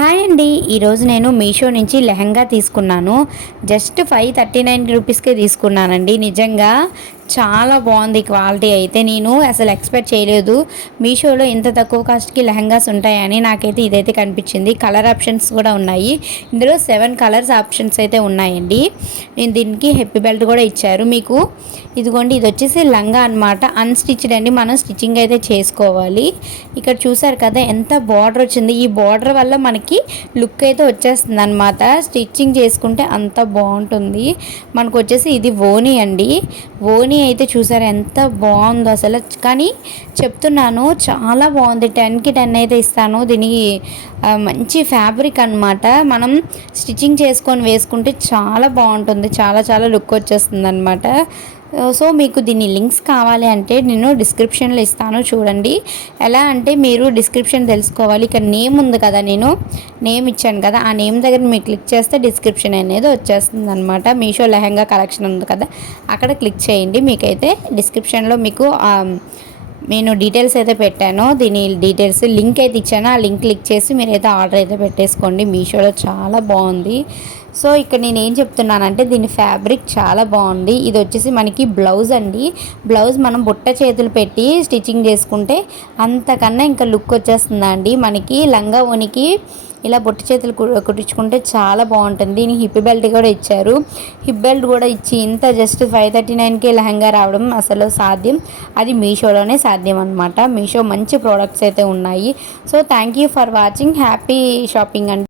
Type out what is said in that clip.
Hi అండి. ఈరోజు నేను మీషో నుంచి లెహంగా తీసుకున్నాను. జస్ట్ 539 రూపీస్కే తీసుకున్నానండి. నిజంగా చాలా బాగుంది క్వాలిటీ అయితే. నేను అసలు ఎక్స్పెక్ట్ చేయలేదు మీషోలో ఇంత తక్కువ కాస్ట్కి లెహంగాస్ ఉంటాయని. నాకైతే ఇదైతే కనిపించింది. కలర్ ఆప్షన్స్ కూడా ఉన్నాయి. ఇందులో 7 కలర్స్ ఆప్షన్స్ అయితే ఉన్నాయండి. నేను దీనికి హెప్పీ బెల్ట్ కూడా ఇచ్చారు మీకు. ఇదిగోండి, ఇది వచ్చేసి లంగా అనమాట. అన్స్టిచ్డ్ అండి, మనం స్టిచ్చింగ్ అయితే చేసుకోవాలి. ఇక్కడ చూసారు కదా ఎంత బార్డర్ వచ్చింది. ఈ బార్డర్ వల్ల మనకి లుక్ అయితే వచ్చేస్తుంది అనమాట. స్టిచ్చింగ్ చేసుకుంటే అంత బాగుంటుంది. మనకు వచ్చేసి ఇది ఓనీ అండి. ఓనీ అయితే చూసారు ఎంత బాగుందో అసలు. కానీ చెప్తున్నాను చాలా బాగుంది. 10కి 10 అయితే ఇస్తాను. దీనికి మంచి ఫ్యాబ్రిక్ అనమాట. మనం స్టిచ్చింగ్ చేసుకొని వేసుకుంటే చాలా బాగుంటుంది. చాలా చాలా లుక్ వచ్చేస్తుంది అనమాట. సో మీకు దీని లింక్స్ కావాలి అంటే నేను డిస్క్రిప్షన్లో ఇస్తాను, చూడండి. ఎలా అంటే మీరు డిస్క్రిప్షన్ తెలుసుకోవాలి. ఇక్కడ నేమ్ ఉంది కదా, నేను నేమ్ ఇచ్చాను కదా, ఆ నేమ్ దగ్గర మీరు క్లిక్ చేస్తే డిస్క్రిప్షన్ అనేది వచ్చేస్తుంది అనమాట. మీషో లెహంగా కలెక్షన్ ఉంది కదా, అక్కడ క్లిక్ చేయండి. మీకైతే డిస్క్రిప్షన్లో మీకు నేను డీటెయిల్స్ అయితే పెట్టాను. దీని డీటెయిల్స్ లింక్ అయితే ఇచ్చాను. ఆ లింక్ క్లిక్ చేసి మీరైతే ఆర్డర్ అయితే పెట్టేసుకోండి. మీషోలో చాలా బాగుంది. సో ఇక్కడ నేను ఏం చెప్తున్నానంటే దీని ఫ్యాబ్రిక్ చాలా బాగుంది. ఇది వచ్చేసి మనకి బ్లౌజ్ అండి. బ్లౌజ్ మనం బుట్ట చేతులు పెట్టి స్టిచ్చింగ్ చేసుకుంటే అంతకన్నా ఇంకా లుక్ వచ్చేస్తుందండి. మనకి లంగా ఓనికి ఇలా బుట్ట చేతులు కుట్టించుకుంటే చాలా బాగుంటుంది. దీనికి హిప్ బెల్ట్ కూడా ఇచ్చారు. హిప్ బెల్ట్ కూడా ఇచ్చి ఇంత జస్ట్ 539కే లెహంగా రావడం అసలు సాధ్యం. అది మీషోలోనే సాధ్యం అనమాట. మీషో మంచి ప్రోడక్ట్స్ అయితే ఉన్నాయి. So thank you for watching. Happy shopping అండి.